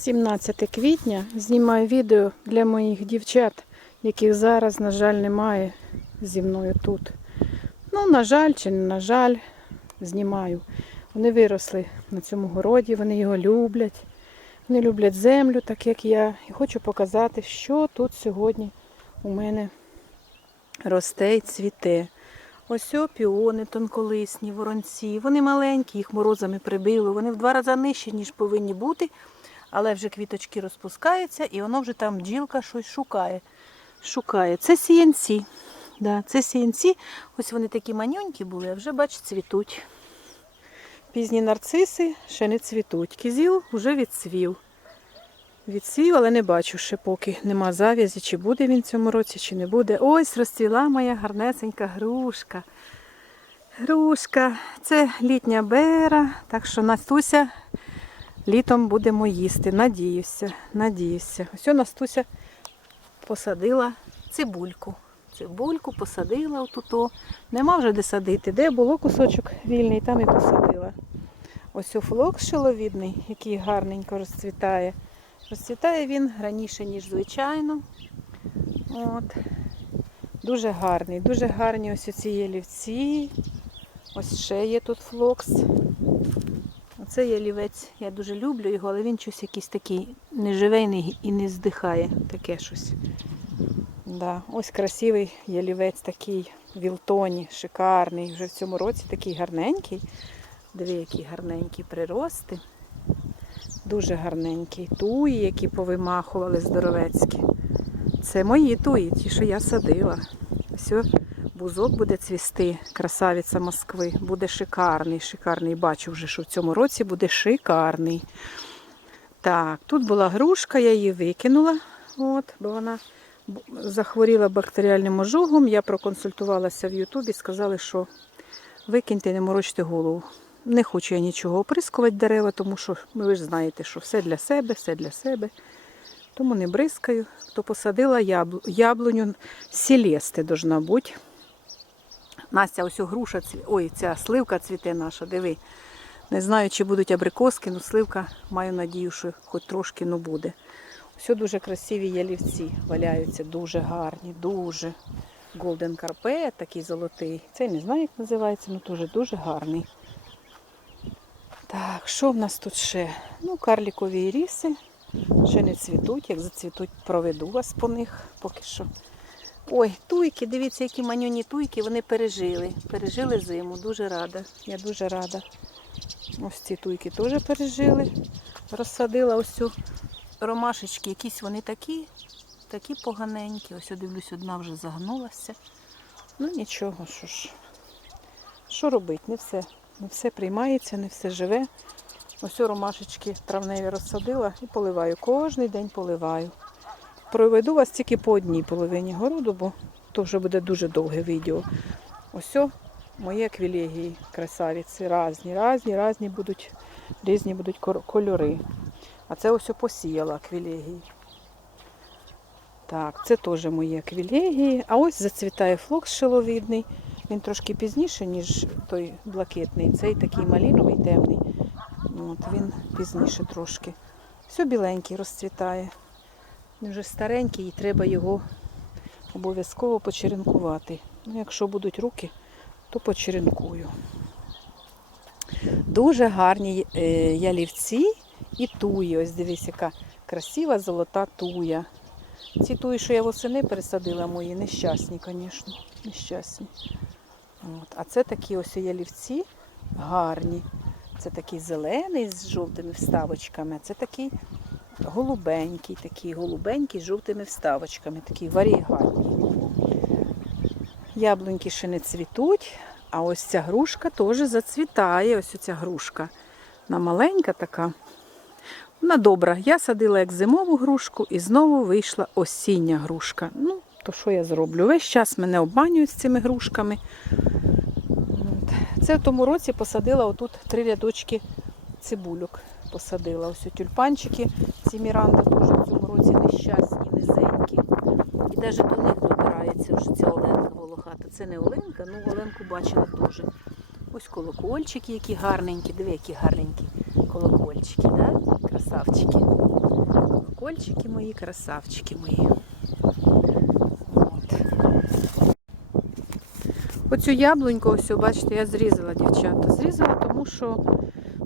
17 квітня знімаю відео для моїх дівчат, яких зараз, на жаль, немає зі мною тут. Ну, на жаль, чи не на жаль, знімаю. Вони виросли на цьому городі, вони його люблять. Вони люблять землю, так як я. І хочу показати, що тут сьогодні у мене росте і цвіте. Ось піони тонколисні, воронці. Вони маленькі, їх морозами прибило. Вони в два рази нижчі, ніж повинні бути. Але вже квіточки розпускаються, і воно вже там бджілка щось шукає. Шукає. Це сіянці. Да, це сіянці. Ось вони такі манюнькі були, а вже, бач, цвітуть. Пізні нарциси ще не цвітуть. Кізіл вже відцвів. Відцвів, але не бачу ще поки нема зав'язі, чи буде він цьому році, чи не буде. Ось розцвіла моя гарнесенька грушка. Грушка. Це літня бера, так що Настуся літом будемо їсти. Надіюся, надіюся. Ось о, Настуся посадила цибульку. Цибульку посадила отут. Нема вже де садити. Де було кусочок вільний, там і посадила. Ось о флокс шиловідний, який гарненько розцвітає. Розцвітає він раніше, ніж звичайно. От. Дуже гарний, дуже гарні ось ці ялівці. Ось ще є тут флокс. Оце ялівець, я дуже люблю його, але він щось якийсь такий неживий і не здихає. Таке щось. Да. Ось красивий ялівець такий Вілтоні, шикарний. Вже в цьому році такий гарненький. Диви, які гарненькі прирости. Дуже гарненький. Туї, які повимахували здоровецькі. Це мої туї, ті, що я садила. Все, бузок буде цвісти, красавиця Москви. Буде шикарний, шикарний. Бачу вже, що в цьому році буде шикарний. Так, тут була грушка, я її викинула, от, бо вона захворіла бактеріальним ожогом. Я проконсультувалася в Ютубі, сказали, що викиньте, не морочте голову. Не хочу я нічого оприскувати дерева, тому що ну, ви ж знаєте, що все для себе, все для себе. Тому не бризкаю. То посадила яблу, яблуню сілєсти должна бути. Настя, ось груша, ой, ця сливка цвіте наша, диви. Не знаю, чи будуть абрикоски, але сливка маю надію, що хоч трошки ну буде. Все дуже красиві ялівці валяються, дуже гарні, дуже. Голден карпет, такий золотий. Цей не знаю, як називається, але теж дуже гарний. Так, що в нас тут ще? Ну, карлікові ріси. Ще не цвітуть, як зацвітуть, проведу вас по них поки що. Ой, туйки, дивіться, які манюні туйки, вони пережили. Пережили зиму, дуже рада. Я дуже рада. Ось ці туйки теж пережили. Розсадила ось цю ромашечки, якісь вони такі, такі поганенькі. Ось я дивлюсь, одна вже загнулася. Ну нічого, що ж. Що робити? Не все. Не все приймається, не все живе. Ось ромашечки травневі розсадила і поливаю. Кожний день поливаю. Проведу вас тільки по одній половині городу, бо то вже буде дуже довге відео. Ось о, мої аквілегії красавиці. Разні, разні, різні будуть, різні будуть кольори. А це ось посіяла аквілегії. Так, це теж мої аквілегії. А ось зацвітає флокс шиловідний. Він трошки пізніше, ніж той блакитний. Цей такий маліновий темний. От, він пізніше трошки. Все біленький розцвітає. Він вже старенький і треба його обов'язково почеренкувати. Ну, якщо будуть руки, то почеренкую. Дуже гарні е, ялівці і туї. Ось дивись, яка красива золота туя. Ці туї, що я восени пересадила, мої нещасні, звісно. Нещасні. От. А це такі ось ялівці гарні. Це такий зелений з жовтими вставочками. Це такий голубенький, такий голубенький з жовтими вставочками, такий варігатний. Яблуньки ще не цвітуть, а ось ця грушка теж зацвітає. Ось ця грушка. Вона маленька така. Вона добра. Я садила як зимову грушку і знову вийшла осіння грушка. Ну, то що я зроблю? Весь час мене обманюють з цими грушками. Це в тому році посадила отут три рядочки цибульок. Посадила ось тюльпанчики. Ці міранди теж в цьому році нещасні, низенькі. І навіть до них добирається вже ця оленка волохата. Це не оленка, ну оленку бачила теж. Ось колокольчики, які гарненькі. Диви, які гарненькі колокольчики, да? красавчики. Сокольчики мої, красавчики мої. Оцю яблуньку, ось, бачите, я зрізала, дівчата. Зрізала, тому що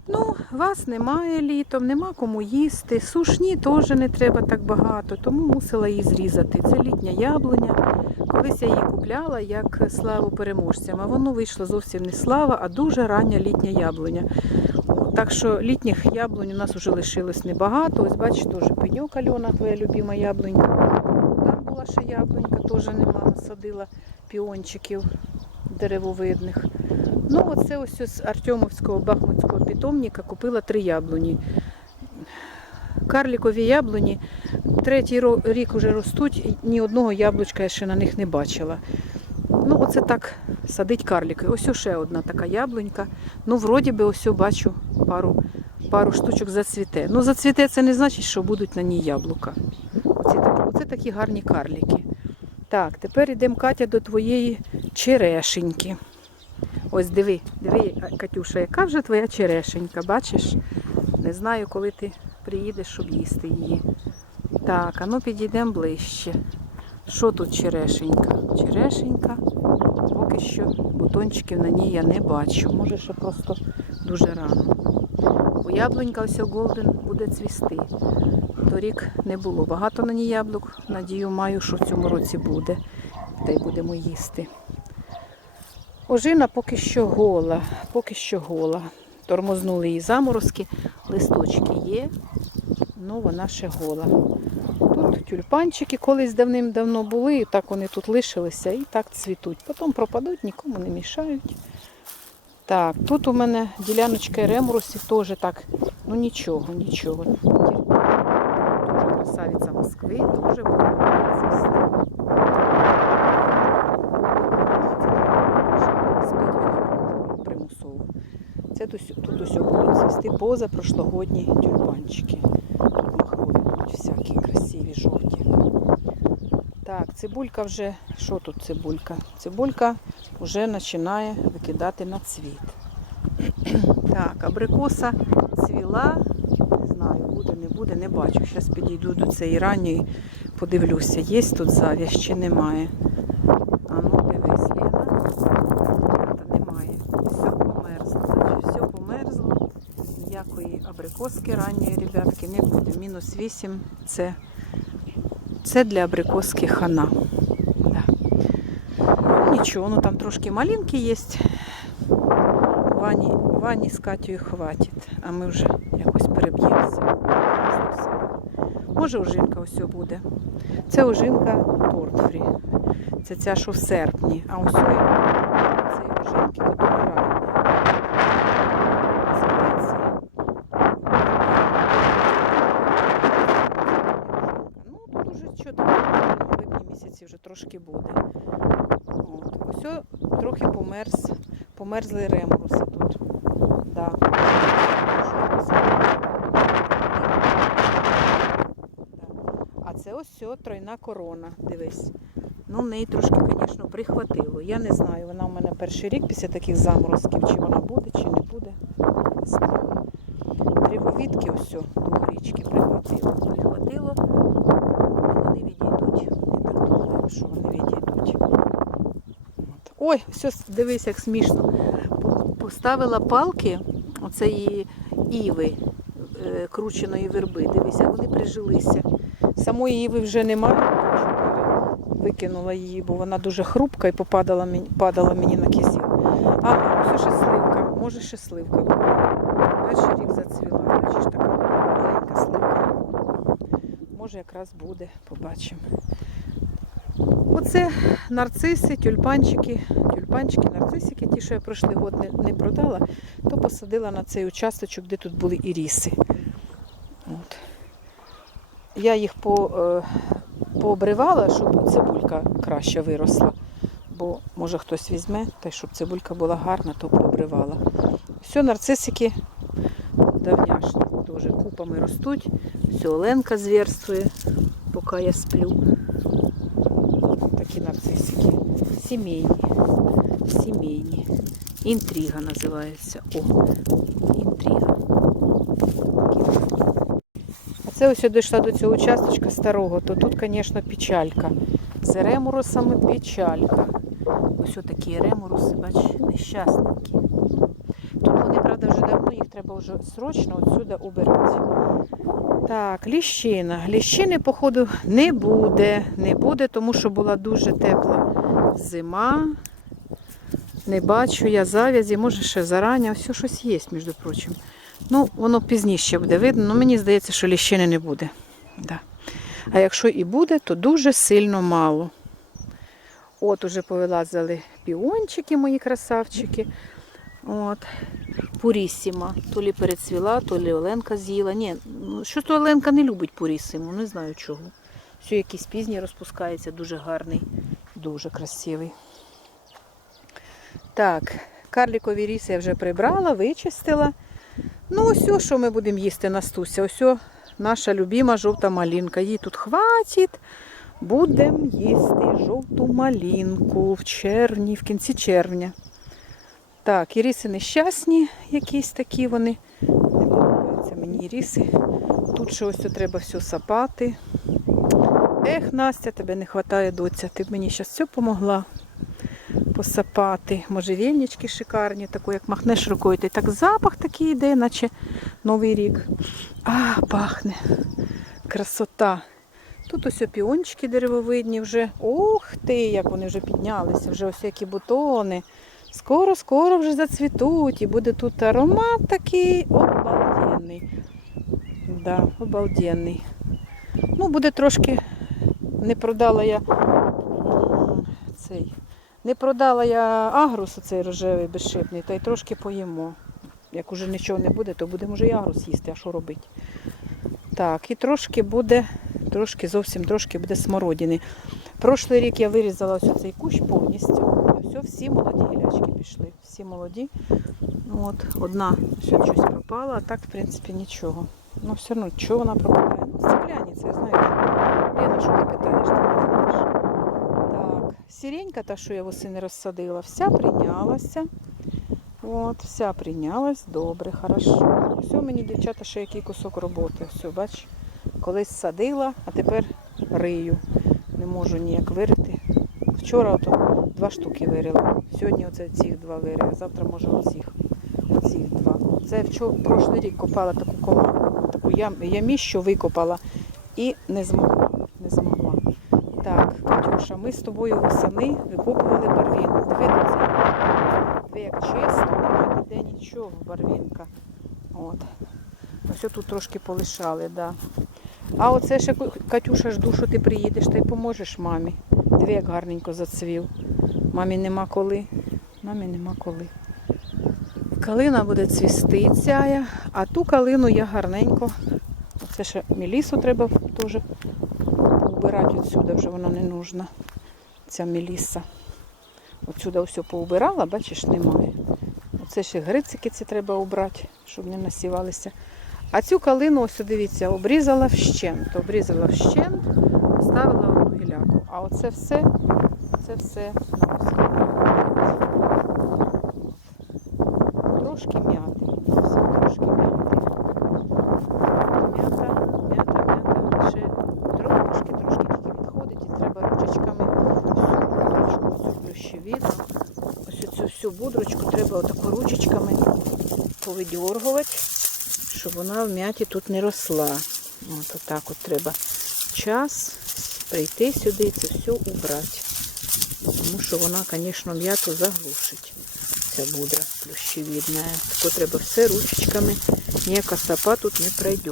ну, вас немає літом, нема кому їсти. Сушні теж не треба так багато, тому мусила її зрізати. Це літня яблуня. Колись я її купляла як славу переможцям, а воно вийшло зовсім не слава, а дуже рання літня яблуня. Так що літніх яблунь у нас вже лишилось небагато. Ось бачите, теж пеньок Альона, твоя любима яблунька. Там була ще яблунька, теж нема, насадила піончиків деревовидних. Ну, оце ось з Артемовського Бахмутського питомника купила три яблуні. Карлікові яблуні третій рік вже ростуть, і ні одного яблучка я ще на них не бачила. Ну, оце так садить карліки. Ось ще одна така яблунька. Ну, вроді би, ось бачу пару, пару штучок зацвіте. Ну, зацвіте це не значить, що будуть на ній яблука. Такі- оце такі гарні карліки. Так, тепер йдемо, Катя, до твоєї черешеньки. Ось диви, диви, Катюша, яка вже твоя черешенька, бачиш? Не знаю, коли ти приїдеш, щоб їсти її. Так, а ну підійдемо ближче. Що тут черешенька? Черешенька. Поки що бутончиків на ній я не бачу. Може, ще просто дуже рано. Бо яблунька ось Голден буде цвісти. Торік не було багато на ній яблук. Надію маю, що в цьому році буде. Та й будемо їсти. Ожина поки що гола, поки що гола. Тормознули її заморозки, листочки є, ну вона ще гола. Тут тюльпанчики колись давним-давно були, і так вони тут лишилися і так цвітуть. Потім пропадуть, нікому не мішають. Так, тут у мене діляночка ремрусів теж так, ну нічого, нічого. Дуже красавиця Москви, теж буде цвісти. Спить вона примусово. Це тут, тут усе будуть цвісти позапрошлогодні тюльпанчики. Махрові будуть всякі красиві, жовті. Так, цибулька вже. Що тут цибулька? Цибулька вже починає викидати на цвіт. Так, абрикоса цвіла. Не знаю, буде, не буде, не бачу. Зараз підійду до цієї ранньої, подивлюся, є тут зав'яз чи немає. А ну, дивись, Лена. Та немає. Все померзло. Значить, все померзло. Ніякої абрикоски ранньої, ребятки, не буде. Мінус 8 це, це для абрикоски хана. Да. Нічого, ну там трошки малинки є. Вані, Вані з Катєю хватить, а ми вже якось переб'ємося. Може, ожинка ось буде. Це ожинка тортфрі. Це ця, що в серпні. А ось цієї ожинки, яка рання. Називається. Ну, тут уже що таке, в липні місяці вже трошки буде. От. Ось о, трохи померз, померзли ремруси тут. Да. А це ось о, тройна корона, дивись. Ну, неї трошки, звісно, прихватило. Я не знаю, вона у мене перший рік після таких заморозків, чи вона буде, чи не буде. Дрівовідки ось о, двохрічки прихватило. Прихватило, і вони відійдуть. Я так думаю, що вони відійдуть. От. Ой, все, дивись, як смішно. Поставила палки оцеї іви, е, крученої верби. Дивися, вони прижилися. Самої іви вже немає. Викинула її, бо вона дуже хрупка і попадала мені, падала мені на кисів. А, ось ще сливка. Може ще сливка. Перший рік зацвіла. Бачиш, така маленька сливка. Може якраз буде, побачимо. Оце нарциси, тюльпанчики, тюльпанчики, нарцисики, ті, що я прошлий год не, не продала, то посадила на цей участочок, де тут були іріси. От. Я їх по, е, пообривала, щоб цибулька краще виросла. Бо може хтось візьме, та щоб цибулька була гарна, то пообривала. Все, нарцисики давняшні, теж купами ростуть. Все, Оленка зверствує, поки я сплю. Такі нарцисики. Сімейні. Сімейні. Інтрига називається. О, інтрига. А Оце ось я дійшла до цього участочка старого, то тут, звісно, печалька. З ремурусами печалька. Ось такі ремуруси, бач, нещасненькі. Тут вони, правда, вже давно, їх треба вже срочно отсюди убирати. Так, ліщина. Ліщини, походу, не буде. Не буде, тому що була дуже тепла зима. Не бачу я завязі, може ще зарання, все щось є, між прочим. Ну, воно пізніше буде видно, але мені здається, що ліщини не буде. Да. А якщо і буде, то дуже сильно мало. От уже повилазили піончики, мої красавчики. От. Пурісіма. То лі перецвіла, то лі Оленка з'їла. Ні, ну, що то Оленка не любить пурісиму, не знаю чого. Все якийсь пізній розпускається, дуже гарний, дуже красивий. Так, карлікові ріси я вже прибрала, вичистила. Ну, ось, що ми будемо їсти Настуся. Ось наша любима жовта малинка. Їй тут хватить. Будемо їсти жовту малинку в червні, в кінці червня. Так, іриси нещасні, якісь такі вони. Не подобаються мені іриси. Тут ще ось треба все сапати. Ех, Настя, тебе не вистачає, доця. Ти б мені зараз все помогла посапати. Можжевельнички шикарні, таку, як махнеш рукою, й так запах такий йде, наче Новий рік. А, пахне. Красота. Тут ось піончики деревовидні вже. Ух ти, як вони вже піднялися, вже ось які бутони. Скоро-скоро вже зацвітуть і буде тут аромат такий обалденний. Да, обалденний. Ну, буде трошки, не продала я цей. Не продала я агрус оцей рожевий безшипний, та й трошки поїмо. Як уже нічого не буде, то будемо вже і агрус їсти, а що робити? Так, і трошки буде, трошки, зовсім трошки буде смородини. Прошлий рік я вирізала ось цей кущ повністю. Всі молоді гілячки пішли. Всі молоді. Ну, От, одна ще щось пропала, а так, в принципі, нічого. Ну, все одно, чого вона пропадає? Ну, стекляниця, я знаю. Лена, що ти питаєш, ти не знаєш. Так, сіренька, та, що я восени розсадила, вся прийнялася. От, вся прийнялась, добре, хорошо. Все, мені, дівчата, ще який кусок роботи. Все, бач, колись садила, а тепер рию. Не можу ніяк вирити. Вчора ото два штуки вирила. Сьогодні оце цих два вирила, завтра може оцих. Оцих два. Це вчора прошлий рік копала таку команду, таку ям, яміщу викопала і не змогла. Не змогла. Так, Катюша, ми з тобою восени викопували на це. Диви, як чисто, ніде нічого, барвінка. От. Ось тут трошки полишали, да. А оце ще Катюша жду, що ти приїдеш та й поможеш мамі. Диви, як гарненько зацвів. Мамі нема коли. Мамі нема коли. Калина буде цвісти цяя, а ту калину я гарненько. Оце ще мілісу треба теж убирати відсюди, вже вона не нужна. Ця міліса. Отсюди все поубирала, бачиш, немає. Оце ще грицики ці треба убрати, щоб не насівалися. А цю калину, ось дивіться, обрізала вщент. Обрізала вщент, ставила одну гіляку. А оце все, це все на ось. Трошки м'яти. Ось, трошки м'яти. М'ята, м'ята, м'ята. Ще трошки, трошки тільки відходить і треба ручечками всю будрочку, всю плющевіну. Ось цю всю будрочку треба отако ручечками повидьоргувати щоб вона в м'яті тут не росла. От отак от треба час прийти сюди і це все убрати. Тому що вона, звісно, м'яту заглушить. Ця будра плющевідна. Тако треба все ручечками. Ніяка сапа тут не пройде.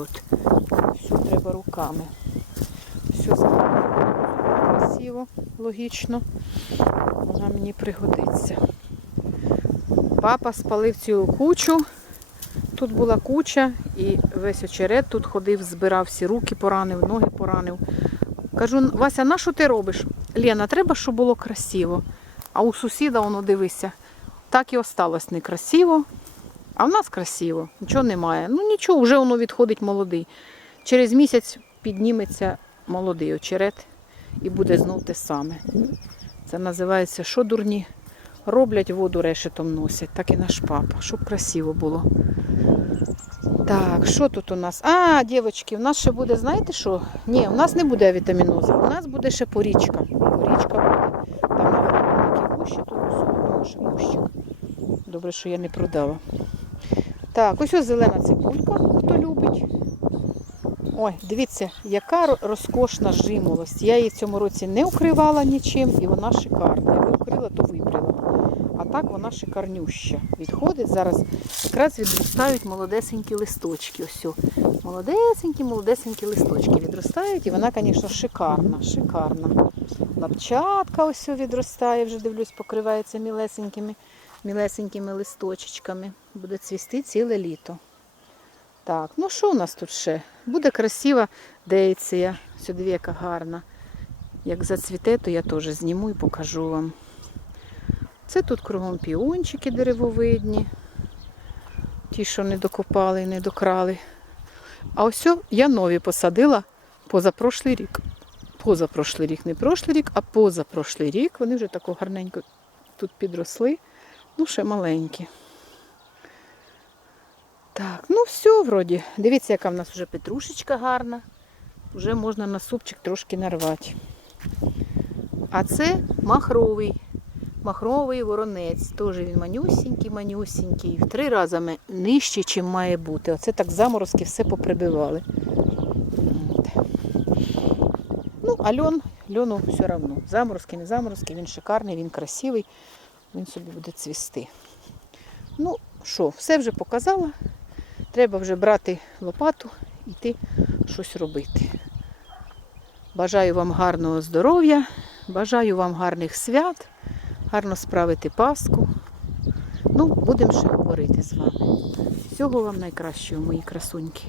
Все треба руками. Все красиво, логічно. Вона мені пригодиться. Папа спалив цю кучу. Тут була куча і весь очерет тут ходив, збирав всі руки поранив, ноги поранив. Кажу, Вася, на що ти робиш? Лена, треба, щоб було красиво. А у сусіда, воно дивися, так і осталось некрасиво. А в нас красиво, нічого немає. Ну нічого, вже воно відходить молодий. Через місяць підніметься молодий очерет і буде знов те саме. Це називається що дурні роблять воду решетом носять, так і наш папа, щоб красиво було. Так, що тут у нас? А, дівчатки, у нас ще буде, знаєте що? Ні, у нас не буде вітаміноза, у нас буде ще порічка. Порічка буде. Там наверху такі кущі, тут ось у одного ще кущик. Добре, що я не продала. Так, ось ось зелена цибулька, хто любить. Ой, дивіться, яка розкошна жимолость. Я її в цьому році не укривала нічим, і вона шикарна. Я укрила, то вибрала. Так вона шикарнюща. Відходить зараз. Якраз відростають молодесенькі листочки. Ось. Молодесенькі, молодесенькі листочки відростають, і вона, звісно, шикарна, шикарна. Лапчатка ось відростає, вже дивлюсь, покривається мілесенькими, мілесенькими листочечками. Буде цвісти ціле літо. Так, ну що у нас тут ще? Буде красива дейція. Сюди яка гарна. Як зацвіте, то я теж зніму і покажу вам. Це тут кругом піончики деревовидні. Ті, що не докопали і не докрали. А ось я нові посадила позапрошлий рік. Позапрошлий рік, не прошлий рік, а позапрошлий рік. Вони вже тако гарненько тут підросли. Ну, ще маленькі. Так, ну все вроді. Дивіться, яка в нас вже петрушечка гарна. Вже можна на супчик трошки нарвати. А це махровий. Махровий воронець. Теж він манюсінький, манюсінький. В три рази нижче, чим має бути. Оце так заморозки все поприбивали. Ну, а льон, льону все одно. Заморозки, не заморозки, він шикарний, він красивий, він собі буде цвісти. Ну, що, все вже показала. Треба вже брати лопату і йти щось робити. Бажаю вам гарного здоров'я, бажаю вам гарних свят, гарно справити Пасху. Ну, будемо ще говорити з вами. Всього вам найкращого, мої красуньки.